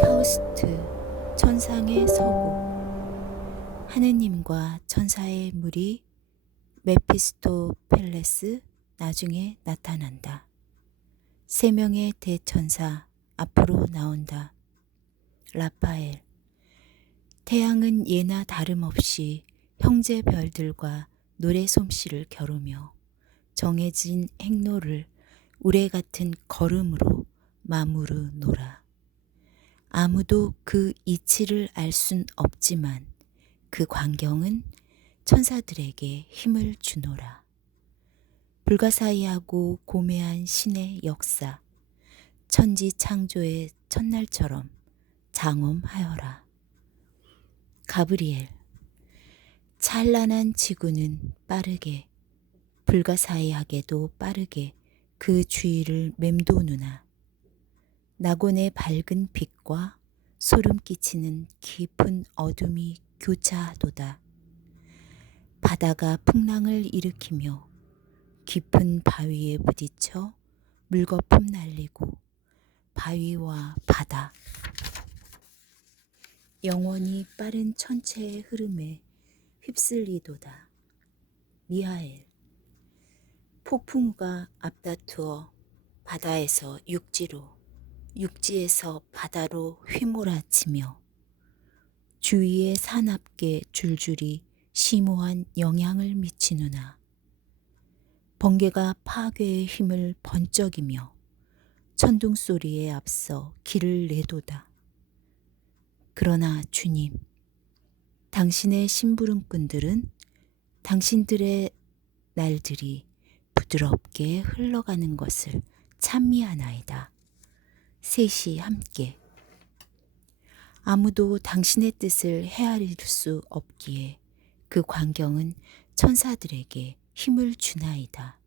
파우스트, 천상의 서고. 하느님과 천사의 무리, 메피스토펠레스 나중에 나타난다. 세 명의 대천사 앞으로 나온다. 라파엘, 태양은 예나 다름없이 형제 별들과 노래 솜씨를 겨루며 정해진 행로를 우레 같은 걸음으로 마무르 노라. 아무도 그 이치를 알 순 없지만 그 광경은 천사들에게 힘을 주노라. 불가사의하고 고매한 신의 역사, 천지 창조의 첫날처럼 장엄하여라. 가브리엘, 찬란한 지구는 빠르게, 불가사의하게도 빠르게 그 주위를 맴도누나 낙원의 밝은 빛과 소름 끼치는 깊은 어둠이 교차하도다. 바다가 풍랑을 일으키며 깊은 바위에 부딪혀 물거품 날리고 바위와 바다, 영원히 빠른 천체의 흐름에 휩쓸리도다. 미하엘, 폭풍우가 앞다투어 바다에서 육지로, 육지에서 바다로 휘몰아치며 주위의 사납게 줄줄이 심오한 영향을 미치누나 번개가 파괴의 힘을 번쩍이며 천둥 소리에 앞서 길을 내도다. 그러나 주님, 당신의 심부름꾼들은 당신들의 날들이 부드럽게 흘러가는 것을 찬미하나이다. 셋이 함께. 아무도 당신의 뜻을 헤아릴 수 없기에 그 광경은 천사들에게 힘을 주나이다.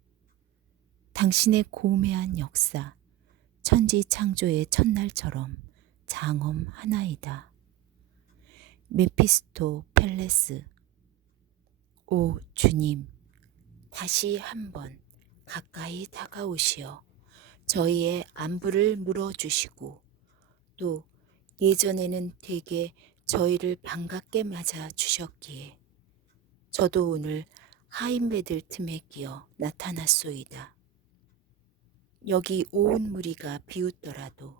당신의 고매한 역사, 천지 창조의 첫날처럼 장엄하나이다. 메피스토펠레스, 오 주님, 다시 한번 가까이 다가오시어 저희의 안부를 물어주시고 또 예전에는 되게 저희를 반갑게 맞아 주셨기에 저도 오늘 하인배들 틈에 끼어 나타났소이다. 여기 온 무리가 비웃더라도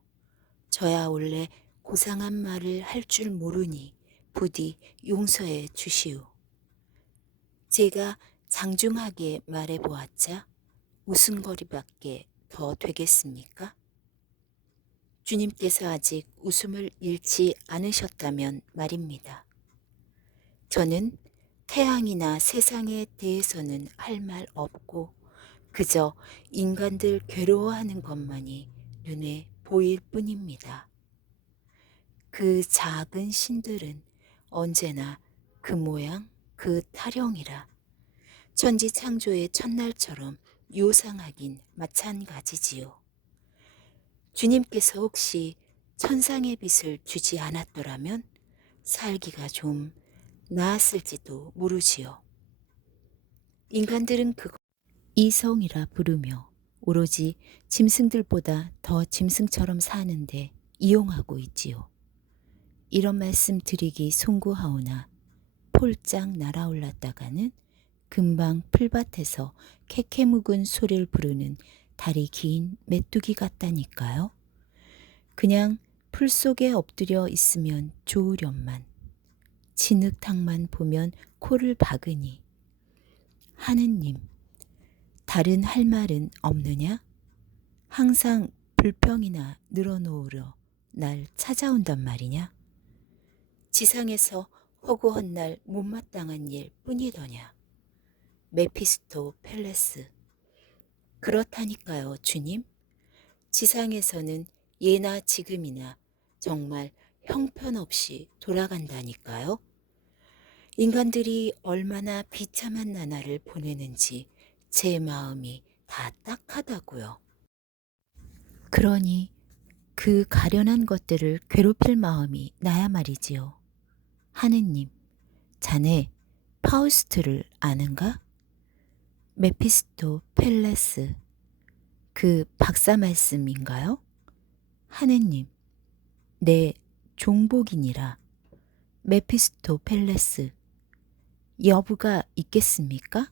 저야 원래 고상한 말을 할 줄 모르니 부디 용서해 주시오. 제가 장중하게 말해보았자 웃음거리밖에 더 되겠습니까? 주님께서 아직 웃음을 잃지 않으셨다면 말입니다. 저는 태양이나 세상에 대해서는 할 말 없고 그저 인간들 괴로워하는 것만이 눈에 보일 뿐입니다. 그 작은 신들은 언제나 그 모양, 그 타령이라 천지 창조의 첫날처럼 요상하긴 마찬가지지요. 주님께서 혹시 천상의 빛을 주지 않았더라면 살기가 좀 나았을지도 모르지요. 인간들은 그걸 이성이라 부르며 오로지 짐승들보다 더 짐승처럼 사는데 이용하고 있지요. 이런 말씀 드리기 송구하오나 폴짝 날아올랐다가는 금방 풀밭에서 캐캐묵은 소리를 부르는 다리 긴 메뚜기 같다니까요. 그냥 풀 속에 엎드려 있으면 좋으련만 진흙탕만 보면 코를 박으니 하느님, 다른 할 말은 없느냐? 항상 불평이나 늘어놓으려 날 찾아온단 말이냐? 지상에서 허구한 날 못마땅한 일 뿐이더냐? 메피스토펠레스, 그렇다니까요, 주님. 지상에서는 예나 지금이나 정말 형편없이 돌아간다니까요. 인간들이 얼마나 비참한 나날을 보내는지 제 마음이 다 딱하다고요. 그러니 그 가련한 것들을 괴롭힐 마음이 나야 말이지요. 하느님, 자네 파우스트를 아는가? 메피스토펠레스, 그 박사 말씀인가요? 하느님, 내 종복이니라. 메피스토펠레스, 여부가 있겠습니까?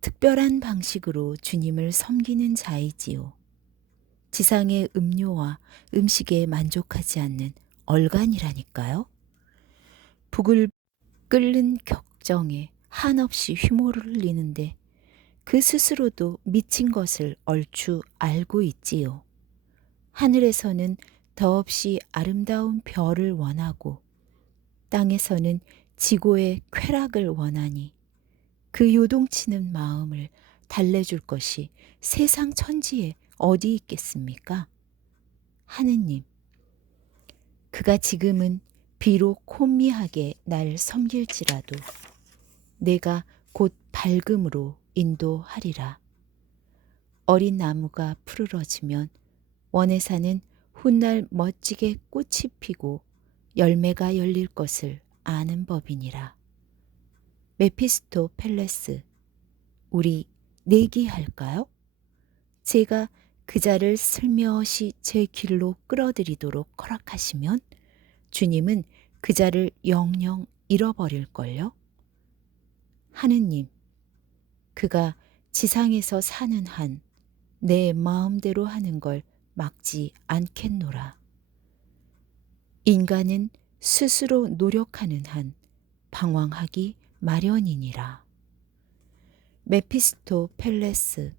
특별한 방식으로 주님을 섬기는 자이지요. 지상의 음료와 음식에 만족하지 않는 얼간이라니까요. 북을 끓는 격정에 한없이 휘모를 흘리는데 그 스스로도 미친 것을 얼추 알고 있지요. 하늘에서는 더없이 아름다운 별을 원하고 땅에서는 지고의 쾌락을 원하니 그 요동치는 마음을 달래줄 것이 세상 천지에 어디 있겠습니까? 하느님, 그가 지금은 비록 혼미하게 날 섬길지라도 내가 곧 밝음으로 인도하리라. 어린 나무가 푸르러지면 원에사는 훗날 멋지게 꽃이 피고 열매가 열릴 것을 아는 법이니라. 메피스토펠레스, 우리 내기할까요? 제가 그자를 슬며시 제 길로 끌어들이도록 허락하시면 주님은 그자를 영영 잃어버릴걸요? 하느님, 그가 지상에서 사는 한 내 마음대로 하는 걸 막지 않겠노라. 인간은 스스로 노력하는 한 방황하기 마련이니라. 메피스토펠레스,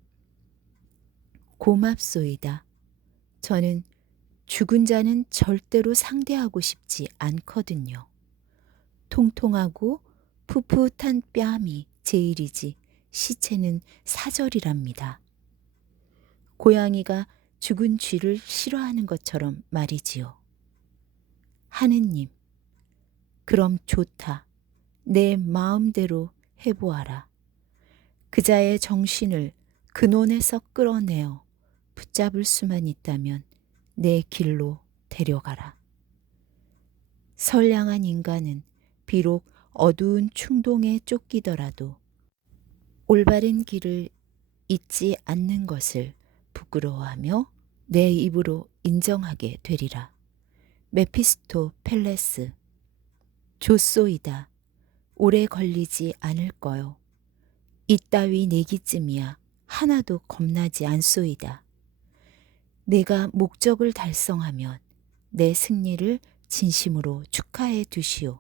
고맙소이다. 저는 죽은 자는 절대로 상대하고 싶지 않거든요. 통통하고 풋풋한 뺨이 제일이지 시체는 사절이랍니다. 고양이가 죽은 쥐를 싫어하는 것처럼 말이지요. 하느님, 그럼 좋다. 내 마음대로 해보아라. 그자의 정신을 근원에서 끌어내어 붙잡을 수만 있다면 내 길로 데려가라. 선량한 인간은 비록 어두운 충동에 쫓기더라도 올바른 길을 잊지 않는 것을 부끄러워하며 내 입으로 인정하게 되리라. 메피스토펠레스, 좋소이다. 오래 걸리지 않을 거요. 이따위 내기쯤이야 하나도 겁나지 않소이다. 내가 목적을 달성하면 내 승리를 진심으로 축하해 두시오.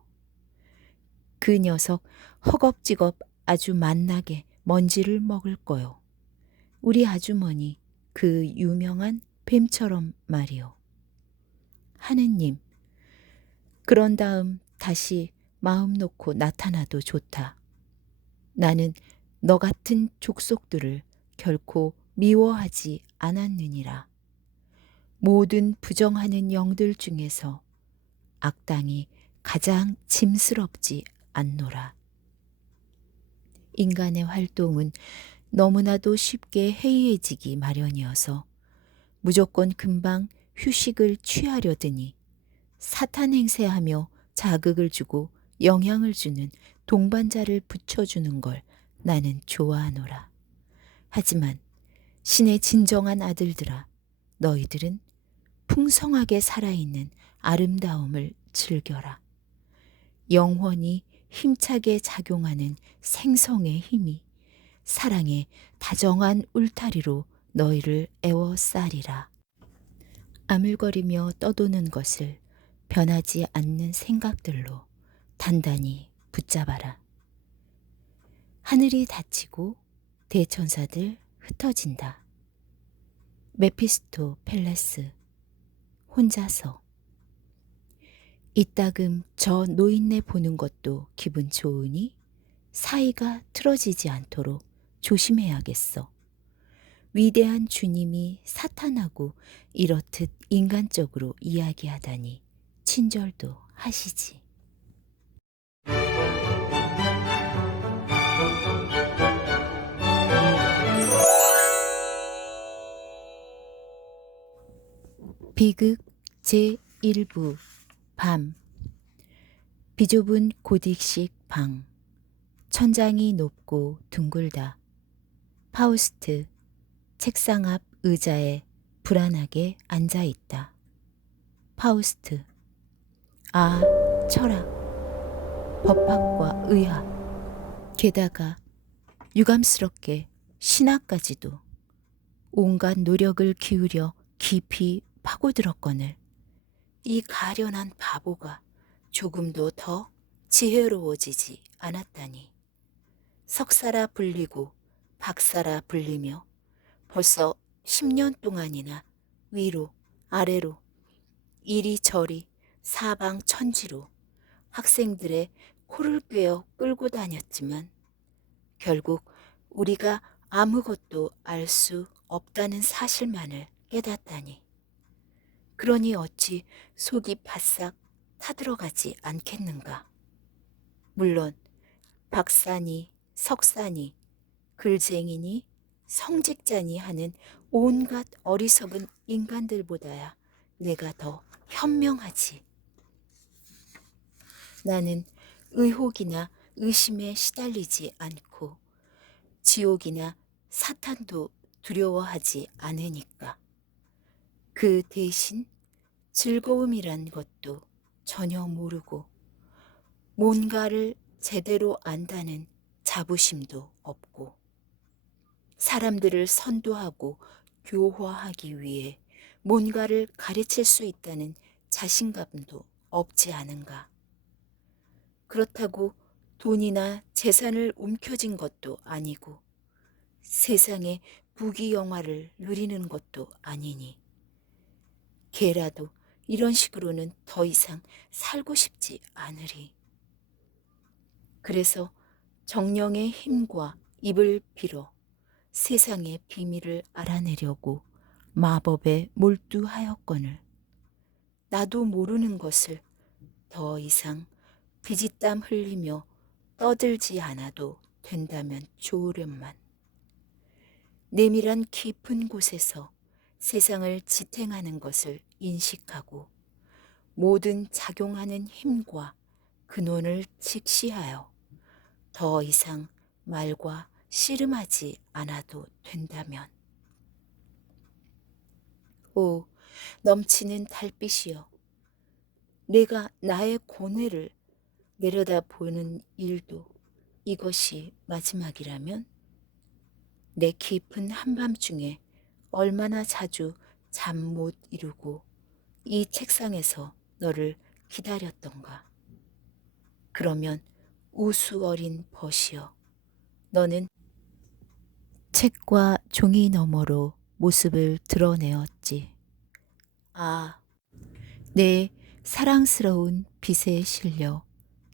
그 녀석 허겁지겁 아주 만나게 먼지를 먹을 거요. 우리 아주머니 그 유명한 뱀처럼 말이요. 하느님, 그런 다음 다시 마음 놓고 나타나도 좋다. 나는 너 같은 족속들을 결코 미워하지 않았느니라. 모든 부정하는 영들 중에서 악당이 가장 짐스럽지 않노라. 인간의 활동은 너무나도 쉽게 해이해지기 마련이어서 무조건 금방 휴식을 취하려드니 사탄 행세하며 자극을 주고 영향을 주는 동반자를 붙여주는 걸 나는 좋아하노라. 하지만 신의 진정한 아들들아, 너희들은 풍성하게 살아있는 아름다움을 즐겨라. 영원히 힘차게 작용하는 생성의 힘이 사랑의 다정한 울타리로 너희를 에워싸리라. 아물거리며 떠도는 것을 변하지 않는 생각들로 단단히 붙잡아라. 하늘이 닫히고 대천사들 흩어진다. 메피스토펠레스, 혼자서. 이따금 저 노인네 보는 것도 기분 좋으니 사이가 틀어지지 않도록 조심해야겠어. 위대한 주님이 사탄하고 이렇듯 인간적으로 이야기하다니 친절도 하시지. 비극 제1부 밤. 비좁은 고딕식 방. 천장이 높고 둥글다. 파우스트 책상 앞 의자에 불안하게 앉아 있다. 파우스트. 아, 철학, 법학과 의학, 게다가 유감스럽게 신학까지도 온갖 노력을 기울여 깊이 파고들었거늘 이 가련한 바보가 조금도 더 지혜로워지지 않았다니. 석사라 불리고 박사라 불리며 벌써 10년 동안이나 위로 아래로 이리저리 사방천지로 학생들의 코를 꿰어 끌고 다녔지만 결국 우리가 아무것도 알 수 없다는 사실만을 깨닫다니. 그러니 어찌 속이 바싹 타들어가지 않겠는가. 물론 박사니 석사니 글쟁이니 성직자니 하는 온갖 어리석은 인간들보다야 내가 더 현명하지. 나는 의혹이나 의심에 시달리지 않고 지옥이나 사탄도 두려워하지 않으니까. 그 대신 즐거움이란 것도 전혀 모르고 뭔가를 제대로 안다는 자부심도 없고 사람들을 선도하고 교화하기 위해 뭔가를 가르칠 수 있다는 자신감도 없지 않은가. 그렇다고 돈이나 재산을 움켜쥔 것도 아니고 세상의 부귀영화를 누리는 것도 아니니 걔라도 이런 식으로는 더 이상 살고 싶지 않으리. 그래서 정령의 힘과 입을 빌어 세상의 비밀을 알아내려고 마법에 몰두하였거늘 나도 모르는 것을 더 이상 비지땀 흘리며 떠들지 않아도 된다면 좋으련만. 내밀한 깊은 곳에서 세상을 지탱하는 것을 인식하고 모든 작용하는 힘과 근원을 직시하여 더 이상 말과 씨름하지 않아도 된다면. 오, 넘치는 달빛이여. 내가 나의 고뇌를 내려다보는 일도 이것이 마지막이라면 내 깊은 한밤중에 얼마나 자주 잠 못 이루고 이 책상에서 너를 기다렸던가. 그러면 우수 어린 벗이여, 너는 책과 종이 너머로 모습을 드러내었지. 아, 내 사랑스러운 빛에 실려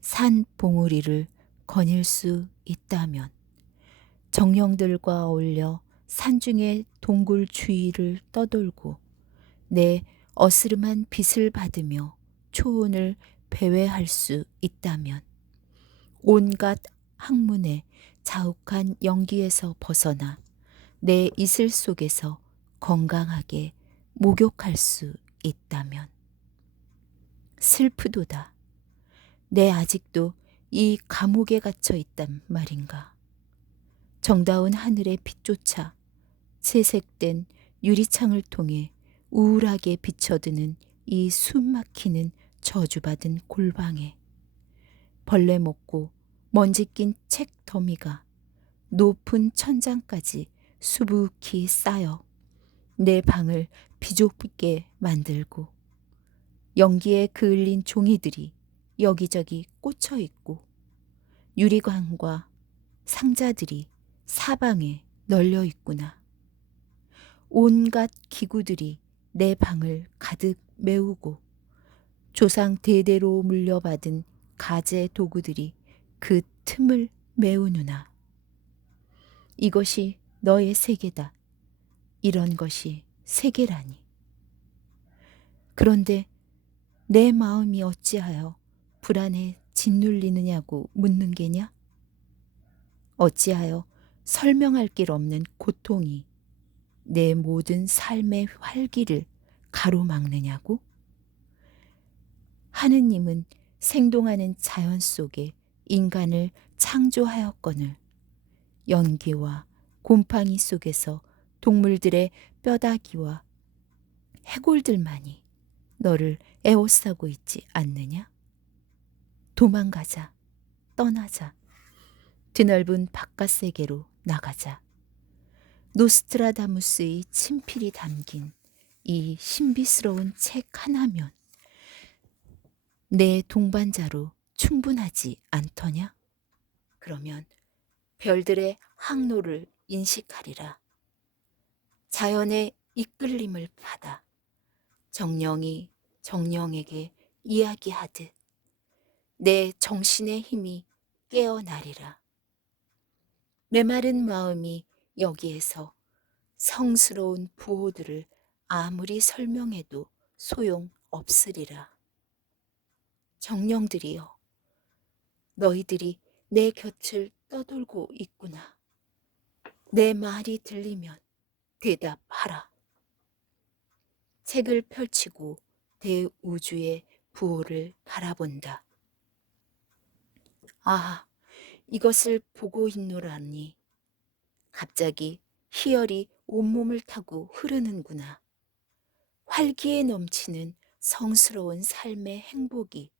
산 봉우리를 거닐 수 있다면 정령들과 어울려 산중의 동굴 주위를 떠돌고 내 어스름한 빛을 받으며 초원을 배회할 수 있다면 온갖 학문의 자욱한 연기에서 벗어나 내 이슬 속에서 건강하게 목욕할 수 있다면. 슬프도다. 내 아직도 이 감옥에 갇혀 있단 말인가. 정다운 하늘의 빛조차 채색된 유리창을 통해 우울하게 비쳐드는 이 숨막히는 저주받은 골방에 벌레 먹고 먼지 낀 책 더미가 높은 천장까지 수북히 쌓여 내 방을 비좁게 만들고 연기에 그을린 종이들이 여기저기 꽂혀 있고 유리관과 상자들이 사방에 널려 있구나. 온갖 기구들이 내 방을 가득 메우고 조상 대대로 물려받은 가재 도구들이 그 틈을 메우누나. 이것이 너의 세계다. 이런 것이 세계라니. 그런데 내 마음이 어찌하여 불안에 짓눌리느냐고 묻는 게냐? 어찌하여 설명할 길 없는 고통이 내 모든 삶의 활기를 가로막느냐고? 하느님은 생동하는 자연 속에 인간을 창조하였거늘 연기와 곰팡이 속에서 동물들의 뼈다귀와 해골들만이 너를 에워싸고 있지 않느냐? 도망가자, 떠나자, 드넓은 바깥 세계로 나가자. 노스트라다무스의 친필이 담긴 이 신비스러운 책 하나면 내 동반자로 충분하지 않더냐? 그러면 별들의 항로를 인식하리라. 자연의 이끌림을 받아 정령이 정령에게 이야기하듯 내 정신의 힘이 깨어나리라. 메마른 마음이 여기에서 성스러운 부호들을 아무리 설명해도 소용없으리라. 정령들이여, 너희들이 내 곁을 떠돌고 있구나. 내 말이 들리면 대답하라. 책을 펼치고 대우주의 부호를 바라본다. 아, 이것을 보고 있노라니. 갑자기 희열이 온몸을 타고 흐르는구나. 활기에 넘치는 성스러운 삶의 행복이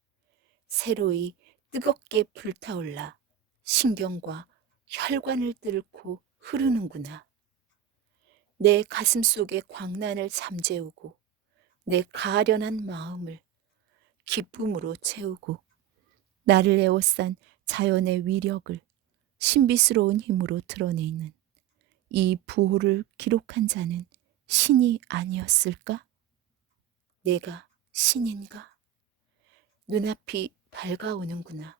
새로이 뜨겁게 불타올라 신경과 혈관을 뚫고 흐르는구나. 내 가슴 속의 광란을 잠재우고 내 가련한 마음을 기쁨으로 채우고 나를 에워싼 자연의 위력을 신비스러운 힘으로 드러내는 이 부호를 기록한 자는 신이 아니었을까? 내가 신인가? 눈앞이 밝아오는구나.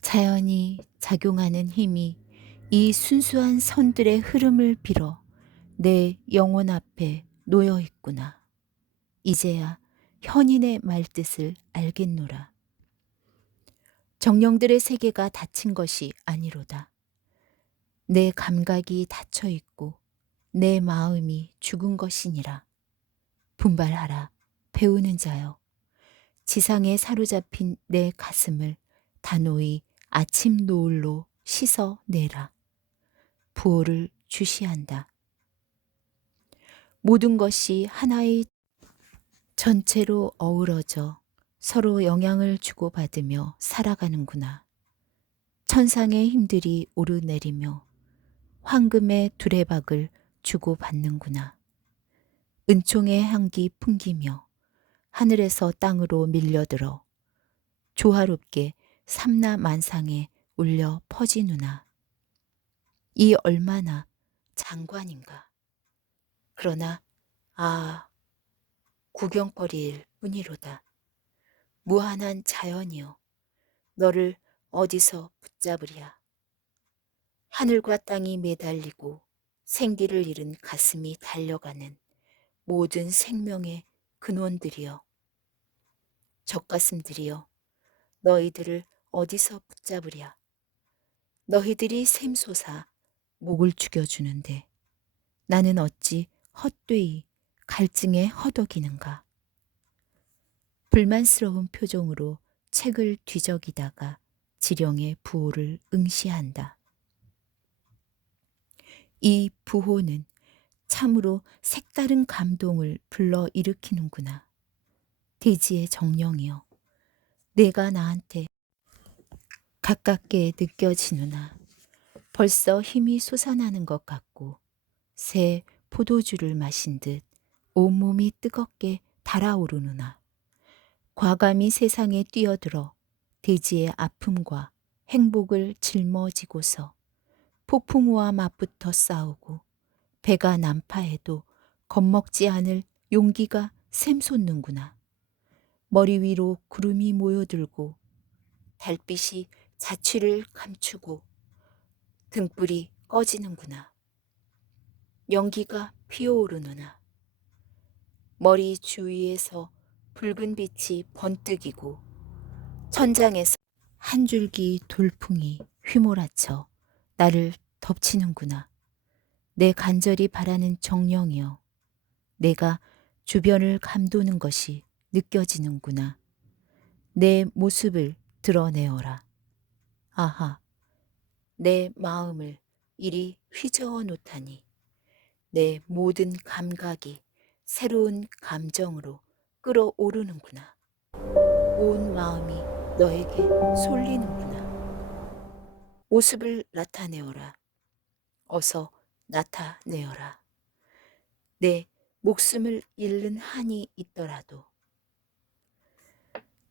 자연이 작용하는 힘이 이 순수한 선들의 흐름을 빌어 내 영혼 앞에 놓여 있구나. 이제야 현인의 말뜻을 알겠노라. 정령들의 세계가 닫힌 것이 아니로다. 내 감각이 닫혀 있고 내 마음이 죽은 것이니라. 분발하라, 배우는 자여. 지상에 사로잡힌 내 가슴을 단호히 아침 노을로 씻어내라. 부호를 주시한다. 모든 것이 하나의 전체로 어우러져 서로 영향을 주고받으며 살아가는구나. 천상의 힘들이 오르내리며 황금의 두레박을 주고받는구나. 은총의 향기 풍기며 하늘에서 땅으로 밀려들어 조화롭게 삼라만상에 울려 퍼지누나. 이 얼마나 장관인가. 그러나 구경거리일 뿐이로다. 무한한 자연이여, 너를 어디서 붙잡으랴. 하늘과 땅이 매달리고 생기를 잃은 가슴이 달려가는 모든 생명의 근원들이여, 젖가슴들이여, 너희들을 어디서 붙잡으랴. 너희들이 샘솟아 목을 죽여주는데 나는 어찌 헛되이 갈증에 허덕이는가. 불만스러운 표정으로 책을 뒤적이다가 지령의 부호를 응시한다. 이 부호는 참으로 색다른 감동을 불러일으키는구나. 대지의 정령이여, 내가 나한테 가깝게 느껴지누나. 벌써 힘이 솟아나는 것 같고 새 포도주를 마신 듯 온몸이 뜨겁게 달아오르누나. 과감히 세상에 뛰어들어 대지의 아픔과 행복을 짊어지고서 폭풍우와 맞붙어 싸우고 배가 난파해도 겁먹지 않을 용기가 샘솟는구나. 머리 위로 구름이 모여들고 달빛이 자취를 감추고 등불이 꺼지는구나. 연기가 피어오르느나. 머리 주위에서 붉은 빛이 번뜩이고 천장에서 한 줄기 돌풍이 휘몰아쳐 나를 덮치는구나. 내 간절히 바라는 정령이여, 내가 주변을 감도는 것이 느껴지는구나. 내 모습을 드러내어라. 아하, 내 마음을 이리 휘저어 놓다니 내 모든 감각이 새로운 감정으로 끌어오르는구나. 온 마음이 너에게 쏠리는구나. 모습을 나타내어라. 어서 나타내어라. 내 목숨을 잃는 한이 있더라도.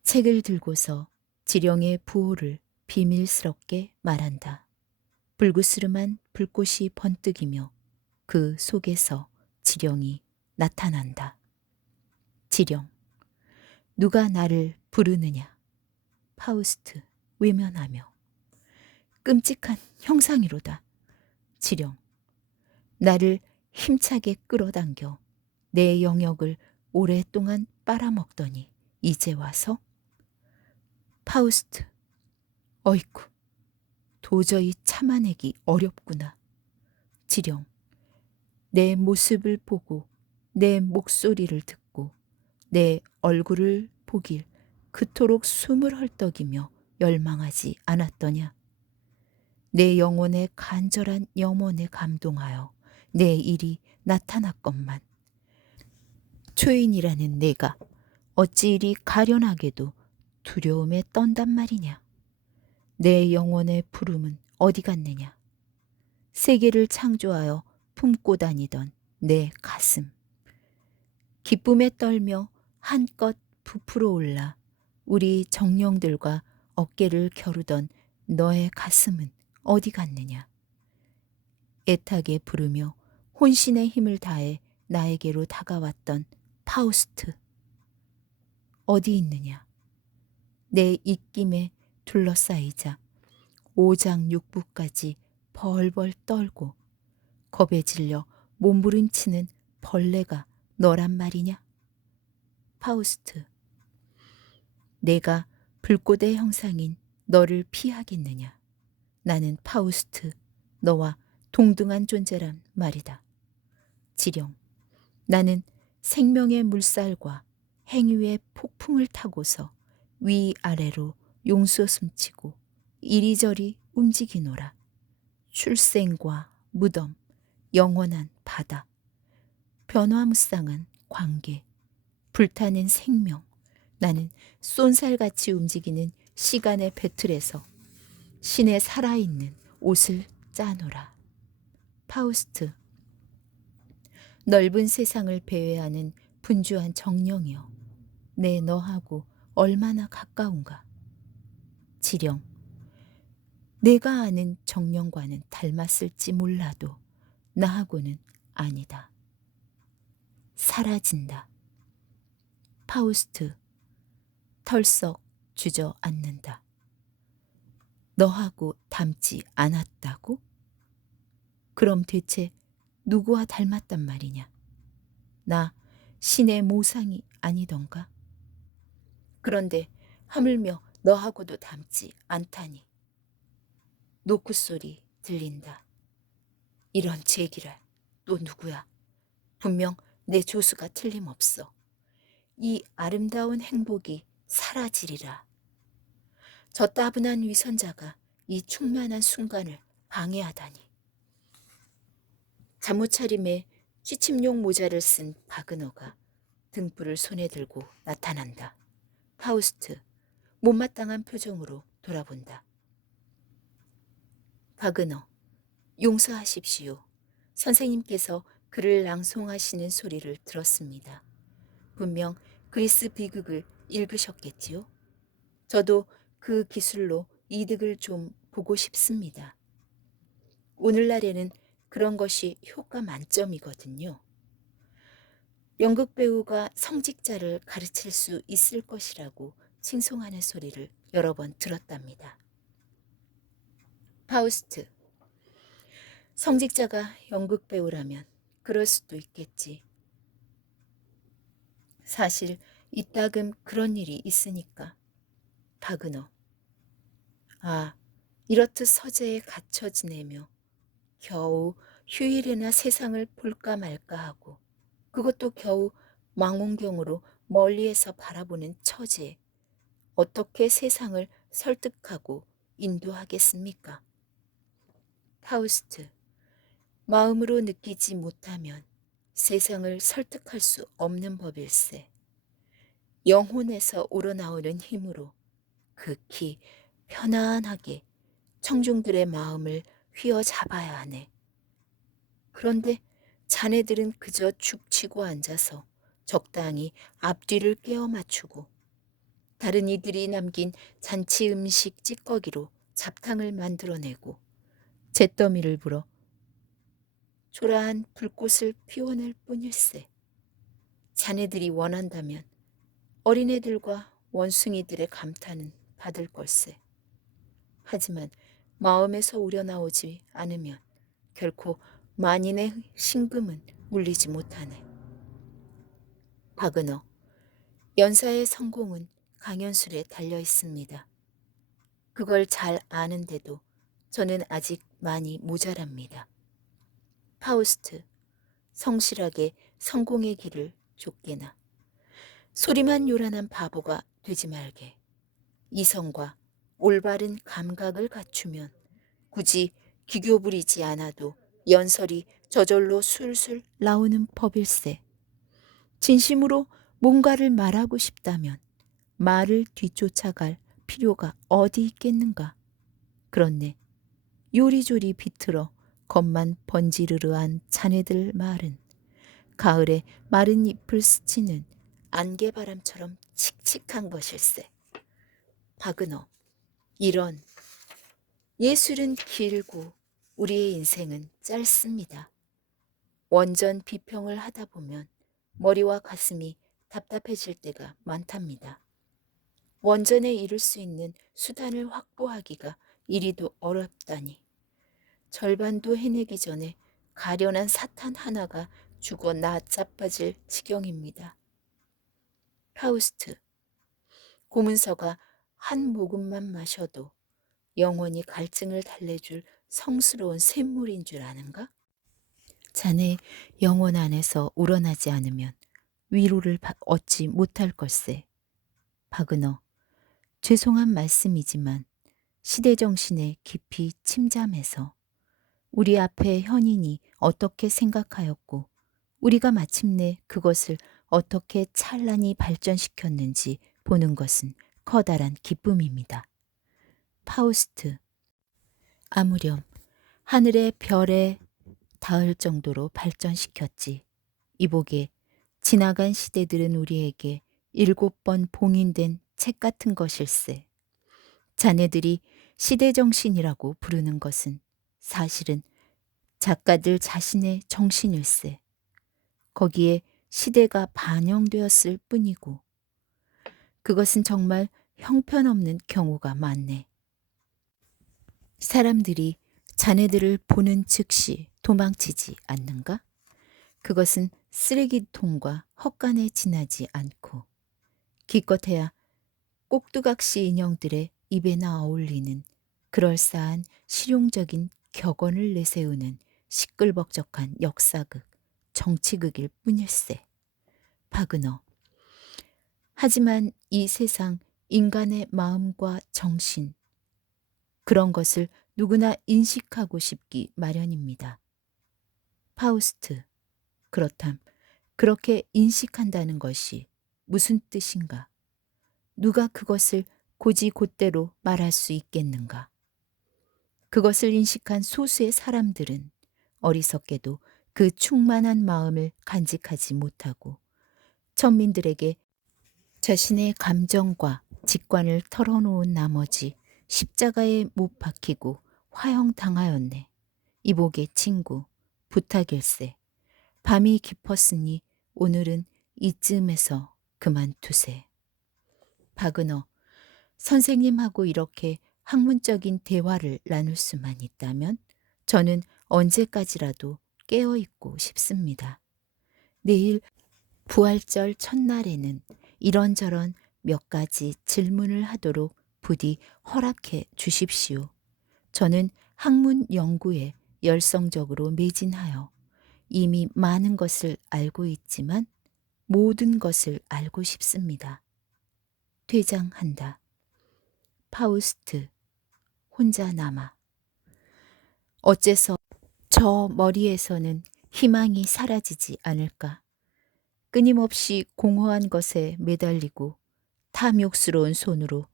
책을 들고서 지령의 부호를 비밀스럽게 말한다. 불그스름한 불꽃이 번뜩이며 그 속에서 지령이 나타난다. 지령, 누가 나를 부르느냐? 파우스트 외면하며. 끔찍한 형상이로다. 지령, 나를 힘차게 끌어당겨 내 영역을 오랫동안 빨아먹더니 이제 와서? 파우스트, 어이쿠, 도저히 참아내기 어렵구나. 지령, 내 모습을 보고 내 목소리를 듣고 내 얼굴을 보길 그토록 숨을 헐떡이며 열망하지 않았더냐. 내 영혼의 간절한 염원에 감동하여 내 일이 나타났건만 초인이라는 내가 어찌 이리 가련하게도 두려움에 떤단 말이냐. 내 영혼의 부름은 어디 갔느냐. 세계를 창조하여 품고 다니던 내 가슴. 기쁨에 떨며 한껏 부풀어 올라 우리 정령들과 어깨를 겨루던 너의 가슴은 어디 갔느냐. 애타게 부르며 혼신의 힘을 다해 나에게로 다가왔던 파우스트. 어디 있느냐. 내 입김에 둘러싸이자 오장육부까지 벌벌 떨고 겁에 질려 몸부림치는 벌레가 너란 말이냐? 파우스트, 내가 불꽃의 형상인 너를 피하겠느냐? 나는 파우스트, 너와 동등한 존재란 말이다. 지령, 나는 생명의 물살과 행위의 폭풍을 타고서 위아래로 용수 숨치고 이리저리 움직이노라. 출생과 무덤, 영원한 바다, 변화무쌍한 관계, 불타는 생명, 나는 쏜살같이 움직이는 시간의 배틀에서 신의 살아있는 옷을 짜노라. 파우스트, 넓은 세상을 배회하는 분주한 정령이여, 내 너하고 얼마나 가까운가. 지령, 내가 아는 정령과는 닮았을지 몰라도 나하고는 아니다. 사라진다. 파우스트, 털썩 주저앉는다. 너하고 닮지 않았다고? 그럼 대체 누구와 닮았단 말이냐? 나 신의 모상이 아니던가? 그런데 하물며 너하고도 닮지 않다니. 노크 소리 들린다. 이런 제기랄, 또 누구야? 분명 내 조수가 틀림없어. 이 아름다운 행복이 사라지리라. 저 따분한 위선자가 이 충만한 순간을 방해하다니. 잠옷차림에 취침용 모자를 쓴 바그너가 등불을 손에 들고 나타난다. 파우스트, 못마땅한 표정으로 돌아본다. 바그너, 용서하십시오. 선생님께서 글을 낭송하시는 소리를 들었습니다. 분명 그리스 비극을 읽으셨겠지요? 저도 그 기술로 이득을 좀 보고 싶습니다. 오늘날에는 그런 것이 효과 만점이거든요. 연극 배우가 성직자를 가르칠 수 있을 것이라고 칭송하는 소리를 여러 번 들었답니다. 파우스트, 성직자가 연극 배우라면 그럴 수도 있겠지. 사실 이따금 그런 일이 있으니까. 바그너, 아, 이렇듯 서재에 갇혀 지내며 겨우 휴일이나 세상을 볼까 말까 하고 그것도 겨우 망원경으로 멀리에서 바라보는 처지에 어떻게 세상을 설득하고 인도하겠습니까? 파우스트, 마음으로 느끼지 못하면 세상을 설득할 수 없는 법일세. 영혼에서 우러나오는 힘으로 극히 편안하게 청중들의 마음을 휘어잡아야 하네. 그런데 자네들은 그저 죽치고 앉아서 적당히 앞뒤를 깨어 맞추고 다른 이들이 남긴 잔치 음식 찌꺼기로 잡탕을 만들어내고 잿더미를 불어 초라한 불꽃을 피워낼 뿐일세. 자네들이 원한다면 어린애들과 원숭이들의 감탄은 받을 걸세. 하지만 마음에서 우러나오지 않으면 결코 만인의 심금은 울리지 못하네. 바그너, 연사의 성공은 강연술에 달려 있습니다. 그걸 잘 아는데도 저는 아직 많이 모자랍니다. 파우스트, 성실하게 성공의 길을 쫓게나 소리만 요란한 바보가 되지 말게. 이성과 올바른 감각을 갖추면 굳이 기교 부리지 않아도 연설이 저절로 술술 나오는 법일세. 진심으로 뭔가를 말하고 싶다면 말을 뒤쫓아갈 필요가 어디 있겠는가. 그렇네. 요리조리 비틀어 겉만 번지르르한 자네들 말은 가을에 마른 잎을 스치는 안개바람처럼 칙칙한 것일세. 바그너, 이런 예술은 길고 우리의 인생은 짧습니다. 원전 비평을 하다 보면 머리와 가슴이 답답해질 때가 많답니다. 원전에 이룰 수 있는 수단을 확보하기가 이리도 어렵다니. 절반도 해내기 전에 가련한 사탄 하나가 죽어 나자빠질 지경입니다. 파우스트, 고문서가 한 모금만 마셔도 영원히 갈증을 달래줄 성스러운 샘물인 줄 아는가? 자네 영혼 안에서 우러나지 않으면 위로를 얻지 못할 걸세. 바그너, 죄송한 말씀이지만 시대정신에 깊이 침잠해서 우리 앞에 현인이 어떻게 생각하였고 우리가 마침내 그것을 어떻게 찬란히 발전시켰는지 보는 것은 커다란 기쁨입니다. 파우스트, 아무렴 하늘의 별에 닿을 정도로 발전시켰지. 이보게 지나간 시대들은 우리에게 7번 봉인된 책 같은 것일세. 자네들이 시대정신이라고 부르는 것은 사실은 작가들 자신의 정신일세. 거기에 시대가 반영되었을 뿐이고 그것은 정말 형편없는 경우가 많네. 사람들이 자네들을 보는 즉시 도망치지 않는가? 그것은 쓰레기통과 헛간에 지나지 않고 기껏해야 꼭두각시 인형들의 입에나 어울리는 그럴싸한 실용적인 격언을 내세우는 시끌벅적한 역사극, 정치극일 뿐일세. 바그너, 하지만 이 세상 인간의 마음과 정신, 그런 것을 누구나 인식하고 싶기 마련입니다. 파우스트, 그렇담 그렇게 인식한다는 것이 무슨 뜻인가? 누가 그것을 곧이곧대로 말할 수 있겠는가? 그것을 인식한 소수의 사람들은 어리석게도 그 충만한 마음을 간직하지 못하고 천민들에게 자신의 감정과 직관을 털어놓은 나머지 십자가에 못 박히고 화형당하였네. 이보게 친구, 부탁일세. 밤이 깊었으니 오늘은 이쯤에서 그만두세. 바그너, 선생님하고 이렇게 학문적인 대화를 나눌 수만 있다면 저는 언제까지라도 깨어있고 싶습니다. 내일 부활절 첫날에는 이런저런 몇 가지 질문을 하도록 부디 허락해 주십시오. 저는 학문 연구에 열성적으로 매진하여 이미 많은 것을 알고 있지만 모든 것을 알고 싶습니다. 퇴장한다. 파우스트, 혼자 남아. 어째서 저 머리에서는 희망이 사라지지 않을까? 끊임없이 공허한 것에 매달리고 탐욕스러운 손으로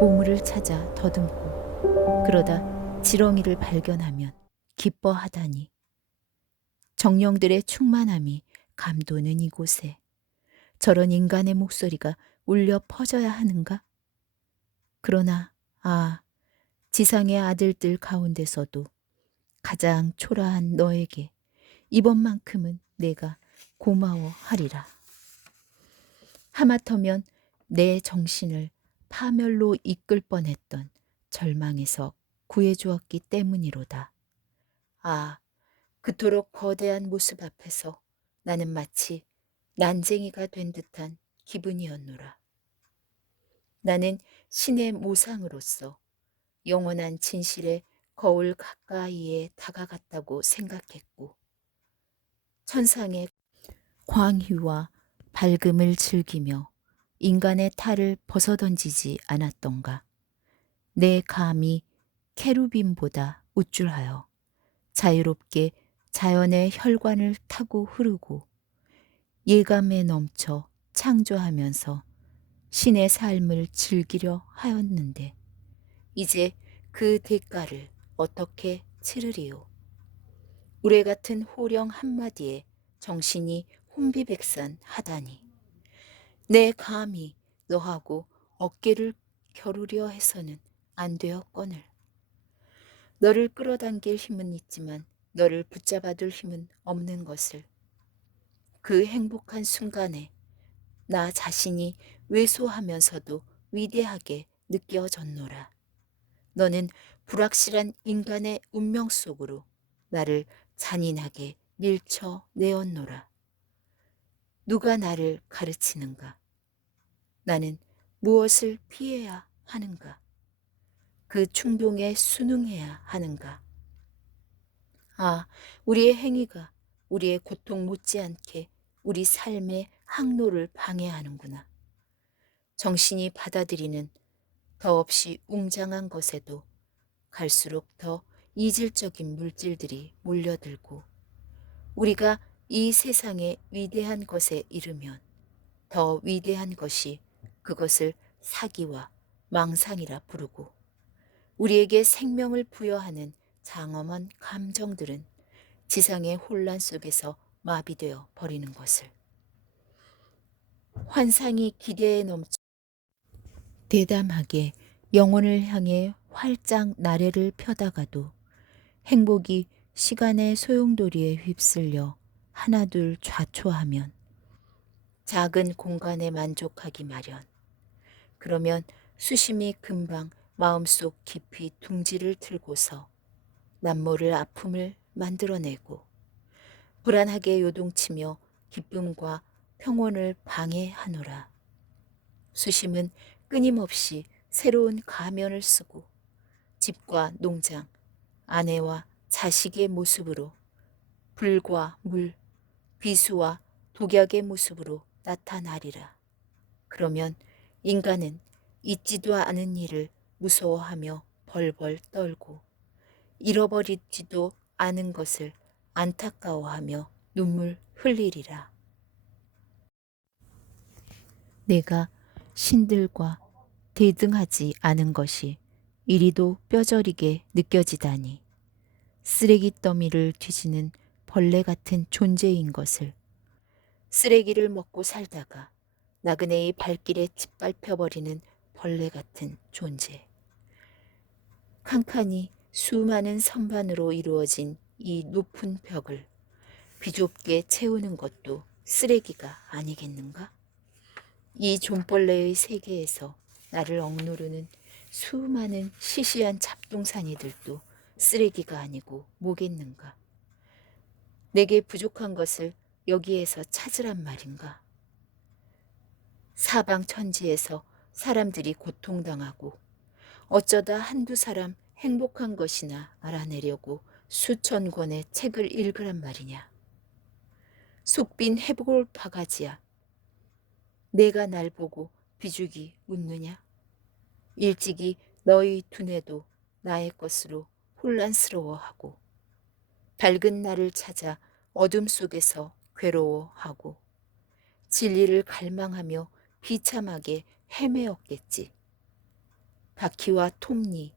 보물을 찾아 더듬고 그러다 지렁이를 발견하면 기뻐하다니. 정령들의 충만함이 감도는 이곳에 저런 인간의 목소리가 울려 퍼져야 하는가? 그러나 지상의 아들들 가운데서도 가장 초라한 너에게 이번만큼은 내가 고마워하리라. 하마터면 내 정신을 파멸로 이끌 뻔했던 절망에서 구해주었기 때문이로다. 그토록 거대한 모습 앞에서 나는 마치 난쟁이가 된 듯한 기분이었노라. 나는 신의 모상으로서 영원한 진실의 거울 가까이에 다가갔다고 생각했고 천상의 광휘와 밝음을 즐기며 인간의 탈을 벗어던지지 않았던가. 내 감이 케루빔보다 우쭐하여 자유롭게 자연의 혈관을 타고 흐르고 예감에 넘쳐 창조하면서 신의 삶을 즐기려 하였는데 이제 그 대가를 어떻게 치르리요? 우레 같은 호령 한마디에 정신이 혼비백산하다니. 내 감히 너하고 어깨를 겨루려 해서는 안 되었거늘. 너를 끌어당길 힘은 있지만 너를 붙잡아둘 힘은 없는 것을 그 행복한 순간에 나 자신이 왜소하면서도 위대하게 느껴졌노라. 너는 불확실한 인간의 운명 속으로 나를 잔인하게 밀쳐내었노라. 누가 나를 가르치는가? 나는 무엇을 피해야 하는가? 그 충동에 순응해야 하는가? 우리의 행위가 우리의 고통 못지않게 우리 삶의 항로를 방해하는구나. 정신이 받아들이는 더없이 웅장한 것에도 갈수록 더 이질적인 물질들이 몰려들고 우리가 이 세상의 위대한 것에 이르면 더 위대한 것이 그것을 사기와 망상이라 부르고 우리에게 생명을 부여하는 장엄한 감정들은 지상의 혼란 속에서 마비되어 버리는 것을. 환상이 기대에 넘쳐 대담하게 영혼을 향해 활짝 나래를 펴다가도 행복이 시간의 소용돌이에 휩쓸려 하나둘 좌초하면 작은 공간에 만족하기 마련. 그러면 수심이 금방 마음속 깊이 둥지를 틀고서 남모를 아픔을 만들어내고 불안하게 요동치며 기쁨과 평온을 방해하노라. 수심은 끊임없이 새로운 가면을 쓰고 집과 농장, 아내와 자식의 모습으로 불과 물, 비수와 독약의 모습으로 나타나리라. 그러면 인간은 있지도 않은 일을 무서워하며 벌벌 떨고 잃어버리지도 않은 것을 안타까워하며 눈물 흘리리라. 내가 신들과 대등하지 않은 것이 이리도 뼈저리게 느껴지다니. 쓰레기 더미를 뒤지는 벌레 같은 존재인 것을 쓰레기를 먹고 살다가 나그네의 발길에 짓밟혀버리는 벌레 같은 존재. 칸칸이 수많은 선반으로 이루어진 이 높은 벽을 비좁게 채우는 것도 쓰레기가 아니겠는가? 이 존벌레의 세계에서 나를 억누르는 수많은 시시한 잡동사니들도 쓰레기가 아니고 뭐겠는가? 내게 부족한 것을 여기에서 찾으란 말인가? 사방 천지에서 사람들이 고통당하고 어쩌다 한두 사람 행복한 것이나 알아내려고 수천 권의 책을 읽으란 말이냐? 속빈 해볼 바가지야. 내가 날 보고 비죽이 웃느냐? 일찍이 너희 두뇌도 나의 것으로 혼란스러워하고 밝은 날을 찾아 어둠 속에서 괴로워하고 진리를 갈망하며 비참하게 헤매었겠지. 바퀴와 톱니,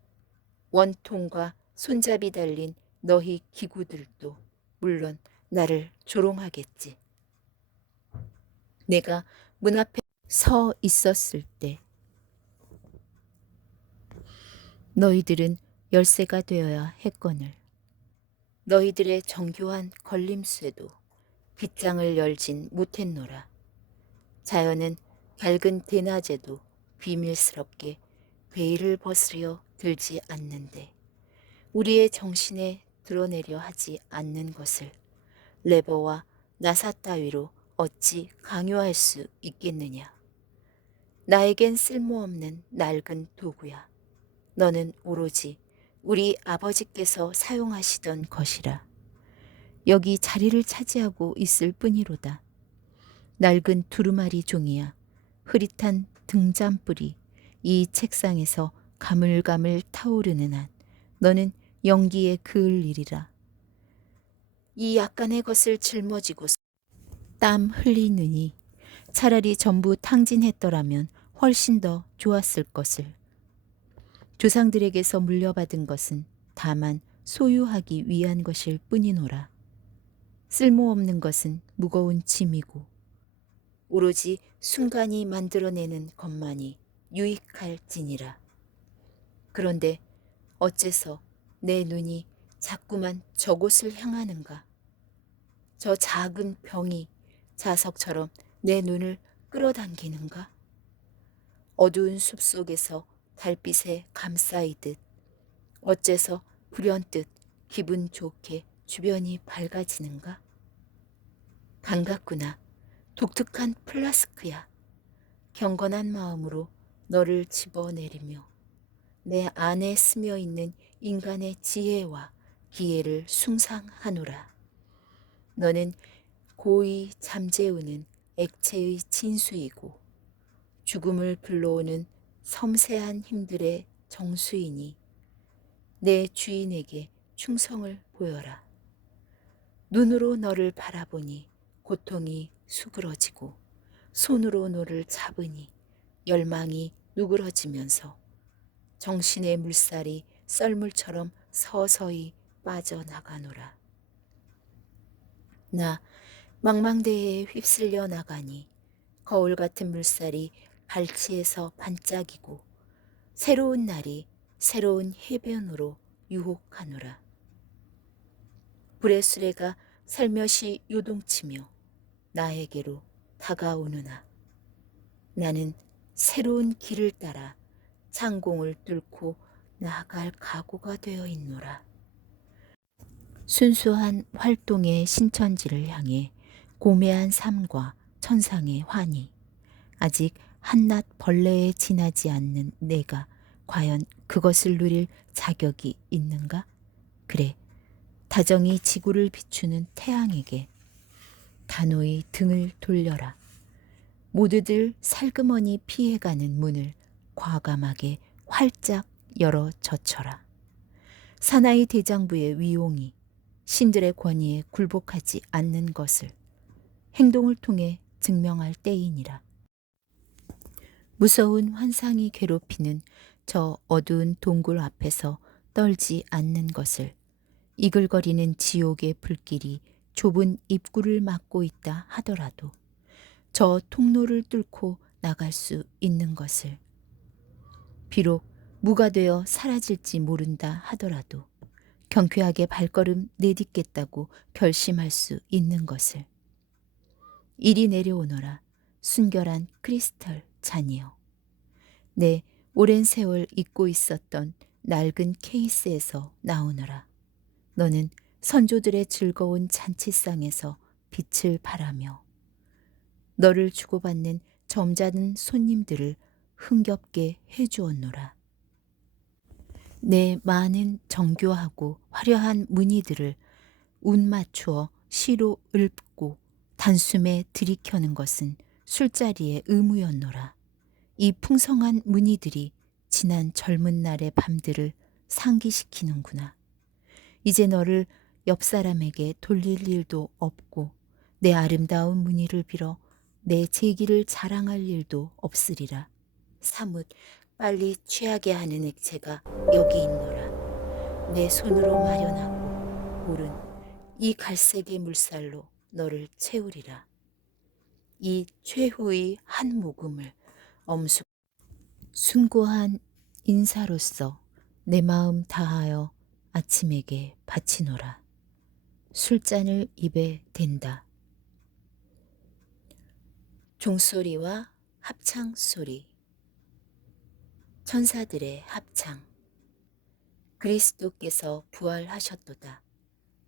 원통과 손잡이 달린 너희 기구들도 물론 나를 조롱하겠지. 내가 문 앞에 서 있었을 때 너희들은 열쇠가 되어야 했거늘. 너희들의 정교한 걸림쇠도 빗장을 열진 못했노라. 자연은 밝은 대낮에도 비밀스럽게 베일을 벗으려 들지 않는데 우리의 정신에 드러내려 하지 않는 것을 레버와 나사 따위로 어찌 강요할 수 있겠느냐. 나에겐 쓸모없는 낡은 도구야. 너는 오로지 우리 아버지께서 사용하시던 것이라. 여기 자리를 차지하고 있을 뿐이로다. 낡은 두루마리 종이야. 흐릿한 등잔불이 이 책상에서 가물가물 타오르는 한 너는 연기에 그을 일이라. 이 약간의 것을 짊어지고 땀 흘리느니 차라리 전부 탕진했더라면 훨씬 더 좋았을 것을. 조상들에게서 물려받은 것은 다만 소유하기 위한 것일 뿐이노라. 쓸모없는 것은 무거운 짐이고 오로지 순간이 만들어내는 것만이 유익할지니라. 그런데 어째서 내 눈이 자꾸만 저곳을 향하는가? 저 작은 병이 자석처럼 내 눈을 끌어당기는가? 어두운 숲속에서 달빛에 감싸이듯 어째서 불현듯 기분 좋게 주변이 밝아지는가? 반갑구나. 독특한 플라스크야. 경건한 마음으로 너를 집어내리며 내 안에 스며 있는 인간의 지혜와 기회를 숭상하노라. 너는 고이 잠재우는 액체의 진수이고 죽음을 불러오는 섬세한 힘들의 정수이니 내 주인에게 충성을 보여라. 눈으로 너를 바라보니 고통이 수그러지고 손으로 너를 잡으니 열망이 누그러지면서 정신의 물살이 썰물처럼 서서히 빠져나가노라. 나 망망대해에 휩쓸려 나가니 거울 같은 물살이 발치에서 반짝이고 새로운 날이 새로운 해변으로 유혹하노라. 불의 수레가 살며시 요동치며 나에게로 다가오느나 나는 새로운 길을 따라 창공을 뚫고 나아갈 각오가 되어 있노라. 순수한 활동의 신천지를 향해 고매한 삶과 천상의 환희, 아직 한낱 벌레에 지나지 않는 내가 과연 그것을 누릴 자격이 있는가? 그래, 다정히 지구를 비추는 태양에게 단호히 등을 돌려라. 모두들 살그머니 피해가는 문을 과감하게 활짝 열어 젖혀라. 사나이 대장부의 위용이 신들의 권위에 굴복하지 않는 것을 행동을 통해 증명할 때이니라. 무서운 환상이 괴롭히는 저 어두운 동굴 앞에서 떨지 않는 것을, 이글거리는 지옥의 불길이 좁은 입구를 막고 있다 하더라도 저 통로를 뚫고 나갈 수 있는 것을, 비록 무가 되어 사라질지 모른다 하더라도 경쾌하게 발걸음 내딛겠다고 결심할 수 있는 것을. 이리 내려오너라, 순결한 크리스털 잔이여. 내 오랜 세월 잊고 있었던 낡은 케이스에서 나오너라. 너는 선조들의 즐거운 잔치상에서 빛을 발하며 너를 주고받는 점잖은 손님들을 흥겹게 해주었노라. 내 많은 정교하고 화려한 무늬들을 운 맞추어 시로 읊고 단숨에 들이켜는 것은 술자리의 의무였노라. 이 풍성한 무늬들이 지난 젊은 날의 밤들을 상기시키는구나. 이제 너를 옆 사람에게 돌릴 일도 없고 내 아름다운 무늬를 빌어 내 재기를 자랑할 일도 없으리라. 사뭇 빨리 취하게 하는 액체가 여기 있노라. 내 손으로 마련하고 오른 이 갈색의 물살로 너를 채우리라. 이 최후의 한 모금을 엄숙 숭고한 인사로서 내 마음 다하여 아침에게 바치노라. 술잔을 입에 댄다. 종소리와 합창소리. 천사들의 합창. 그리스도께서 부활하셨도다.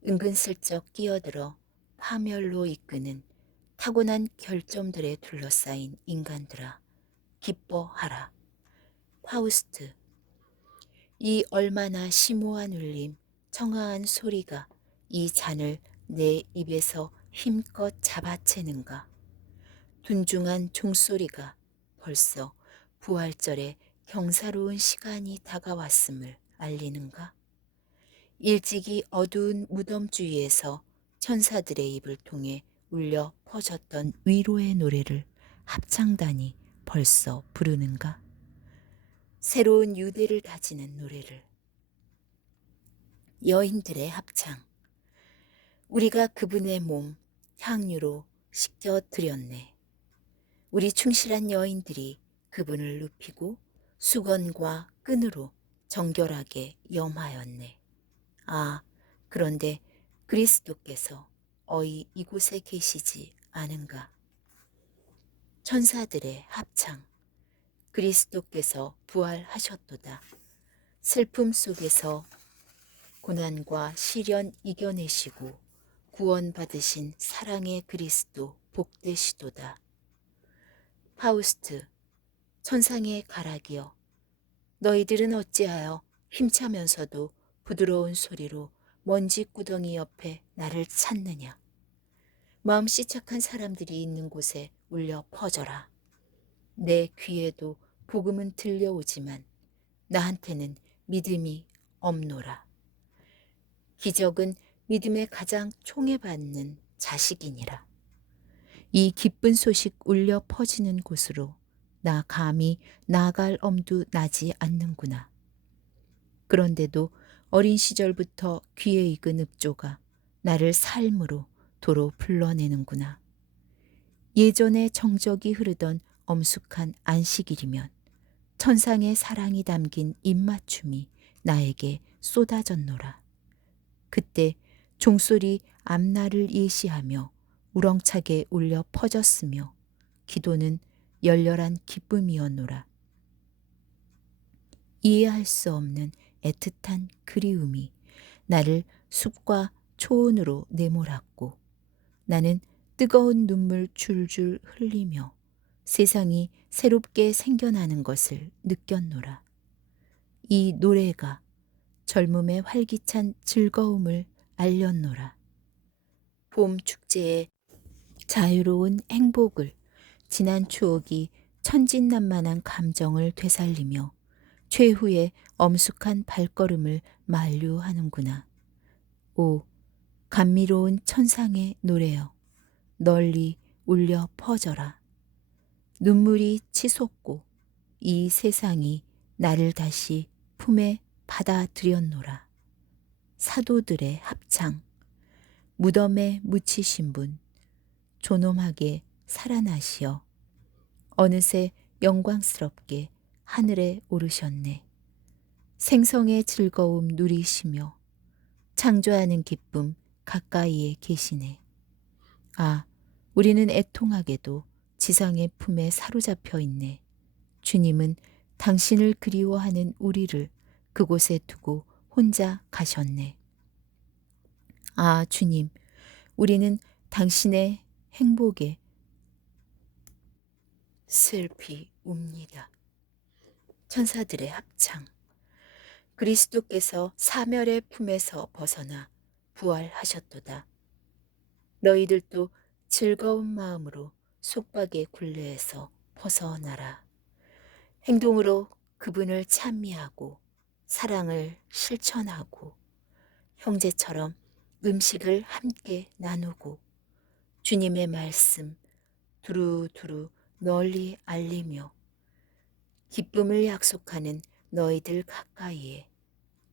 은근슬쩍 끼어들어 파멸로 이끄는 타고난 결점들에 둘러싸인 인간들아, 기뻐하라. 파우스트. 이 얼마나 심오한 울림, 청아한 소리가 이 잔을 내 입에서 힘껏 잡아채는가. 둔중한 종소리가 벌써 부활절에 경사로운 시간이 다가왔음을 알리는가. 일찍이 어두운 무덤 주위에서 천사들의 입을 통해 울려 퍼졌던 위로의 노래를 합창단이 벌써 부르는가. 새로운 유대를 다지는 노래를. 여인들의 합창. 우리가 그분의 몸 향유로 씻겨 드렸네. 우리 충실한 여인들이 그분을 눕히고 수건과 끈으로 정결하게 염하였네. 아, 그런데 그리스도께서 어이 이곳에 계시지 않은가. 천사들의 합창. 그리스도께서 부활하셨도다. 슬픔 속에서 고난과 시련 이겨내시고 구원받으신 사랑의 그리스도 복되시도다. 파우스트. 천상의 가락이여, 너희들은 어찌하여 힘차면서도 부드러운 소리로 먼지 구덩이 옆에 나를 찾느냐. 마음씨 착한 사람들이 있는 곳에 울려 퍼져라. 내 귀에도 복음은 들려오지만 나한테는 믿음이 없노라. 기적은 믿음의 가장 총애받는 자식이니라. 이 기쁜 소식 울려 퍼지는 곳으로 나 감히 나갈 엄두 나지 않는구나. 그런데도 어린 시절부터 귀에 익은 읍조가 나를 삶으로 도로 불러내는구나. 예전에 정적이 흐르던 엄숙한 안식일이면 천상의 사랑이 담긴 입맞춤이 나에게 쏟아졌노라. 그때 종소리 앞날을 예시하며 우렁차게 울려 퍼졌으며 기도는 열렬한 기쁨이었노라. 이해할 수 없는 애틋한 그리움이 나를 숲과 초원으로 내몰았고 나는 뜨거운 눈물 줄줄 흘리며 세상이 새롭게 생겨나는 것을 느꼈노라. 이 노래가 젊음의 활기찬 즐거움을 알렸노라. 봄 축제의 자유로운 행복을, 지난 추억이 천진난만한 감정을 되살리며 최후의 엄숙한 발걸음을 만류하는구나. 오, 감미로운 천상의 노래여, 널리 울려 퍼져라. 눈물이 치솟고 이 세상이 나를 다시 품에 받아들였노라. 사도들의 합창. 무덤에 묻히신 분, 존엄하게 살아나시어 어느새 영광스럽게 하늘에 오르셨네. 생성의 즐거움 누리시며 창조하는 기쁨 가까이에 계시네. 아, 우리는 애통하게도 지상의 품에 사로잡혀 있네. 주님은 당신을 그리워하는 우리를 그곳에 두고 혼자 가셨네. 아, 주님, 우리는 당신의 행복에 슬피 웁니다. 천사들의 합창. 그리스도께서 사멸의 품에서 벗어나 부활하셨도다. 너희들도 즐거운 마음으로 속박의 굴레에서 벗어나라. 행동으로 그분을 찬미하고 사랑을 실천하고 형제처럼 음식을 함께 나누고 주님의 말씀 두루두루 널리 알리며 기쁨을 약속하는 너희들 가까이에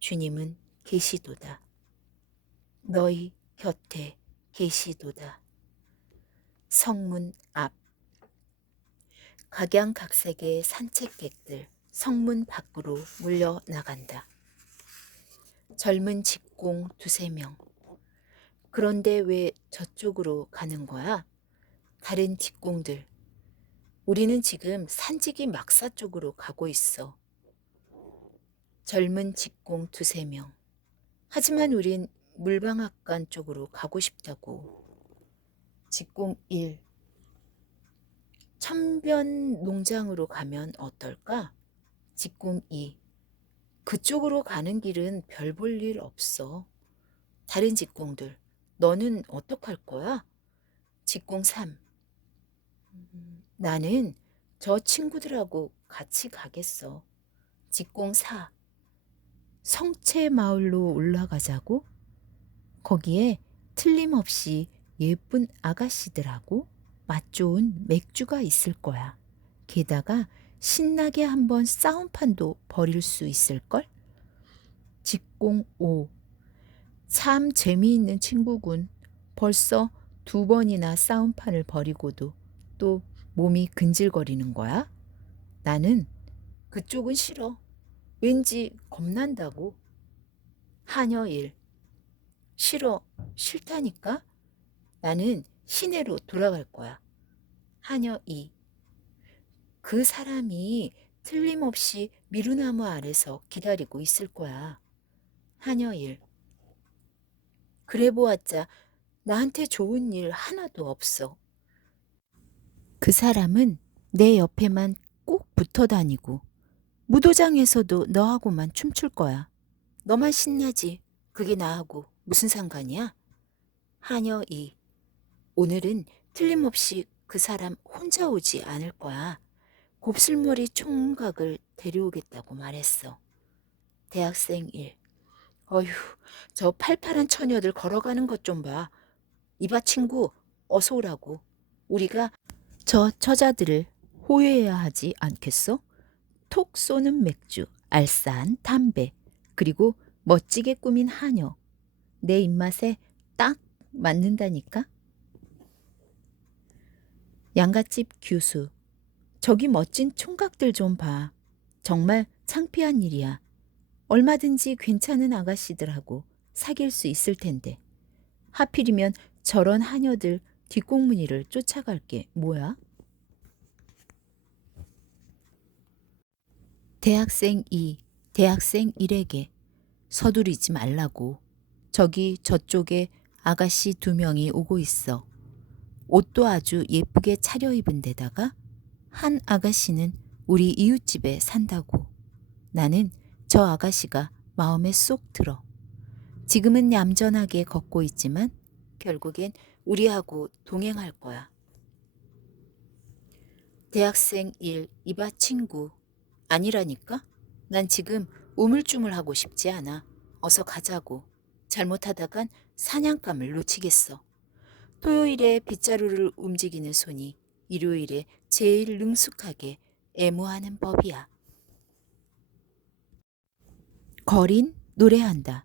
주님은 계시도다. 너희 곁에 계시도다. 성문 앞 각양각색의 산책객들 성문 밖으로 물려나간다. 젊은 직공 두세 명. 그런데 왜 저쪽으로 가는 거야? 다른 직공들. 우리는 지금 산지기 막사 쪽으로 가고 있어. 젊은 직공 두세 명. 하지만 우린 물방앗간 쪽으로 가고 싶다고. 직공 1. 천변 농장으로 가면 어떨까? 직공 2. 그쪽으로 가는 길은 별 볼 일 없어. 다른 직공들, 너는 어떡할 거야? 직공 3. 나는 저 친구들하고 같이 가겠어. 직공 4. 성채 마을로 올라가자고? 거기에 틀림없이 예쁜 아가씨들하고 맛 좋은 맥주가 있을 거야. 게다가 신나게 한번 싸움판도 벌일 수 있을걸? 직공 5. 참 재미있는 친구군. 벌써 2번이나 싸움판을 벌이고도 또 몸이 근질거리는 거야? 나는 그쪽은 싫어. 왠지 겁난다고. 하녀 1. 싫어. 싫다니까? 나는 시내로 돌아갈 거야. 하녀 2. 그 사람이 틀림없이 미루나무 아래서 기다리고 있을 거야. 하녀 1. 그래 보았자 나한테 좋은 일 하나도 없어. 그 사람은 내 옆에만 꼭 붙어 다니고 무도장에서도 너하고만 춤출 거야. 너만 신나지. 그게 나하고 무슨 상관이야? 하녀 2. 오늘은 틀림없이 그 사람 혼자 오지 않을 거야. 곱슬머리 총각을 데려오겠다고 말했어. 대학생 1. 어휴, 저 팔팔한 처녀들 걸어가는 것 좀 봐. 이봐 친구, 어서 오라고. 우리가 저 처자들을 호위해야 하지 않겠어? 톡 쏘는 맥주, 알싸한 담배, 그리고 멋지게 꾸민 하녀. 내 입맛에 딱 맞는다니까? 양갓집 교수. 저기 멋진 총각들 좀 봐. 정말 창피한 일이야. 얼마든지 괜찮은 아가씨들하고 사귈 수 있을 텐데. 하필이면 저런 하녀들 뒷공무니를 쫓아갈 게 뭐야? 대학생 2, 대학생 1에게 서두르지 말라고. 저기 저쪽에 아가씨 2명이 오고 있어. 옷도 아주 예쁘게 차려입은 데다가 한 아가씨는 우리 이웃집에 산다고. 나는 저 아가씨가 마음에 쏙 들어. 지금은 얌전하게 걷고 있지만 결국엔 우리하고 동행할 거야. 대학생 1, 이봐 친구. 아니라니까? 난 지금 우물쭈물하고 싶지 않아. 어서 가자고. 잘못하다간 사냥감을 놓치겠어. 토요일에 빗자루를 움직이는 손이 일요일에 제일 능숙하게 애무하는 법이야. 거린 노래한다.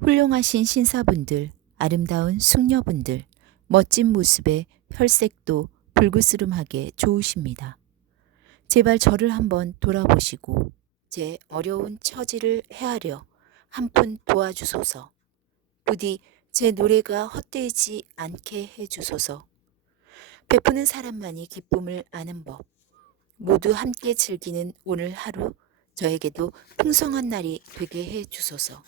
훌륭하신 신사분들, 아름다운 숙녀분들, 멋진 모습에 혈색도 불그스름하게 좋으십니다. 제발 저를 한번 돌아보시고 제 어려운 처지를 헤아려 한 푼 도와주소서. 부디 제 노래가 헛되지 않게 해주소서. 베푸는 사람만이 기쁨을 아는 법. 모두 함께 즐기는 오늘 하루 저에게도 풍성한 날이 되게 해주소서.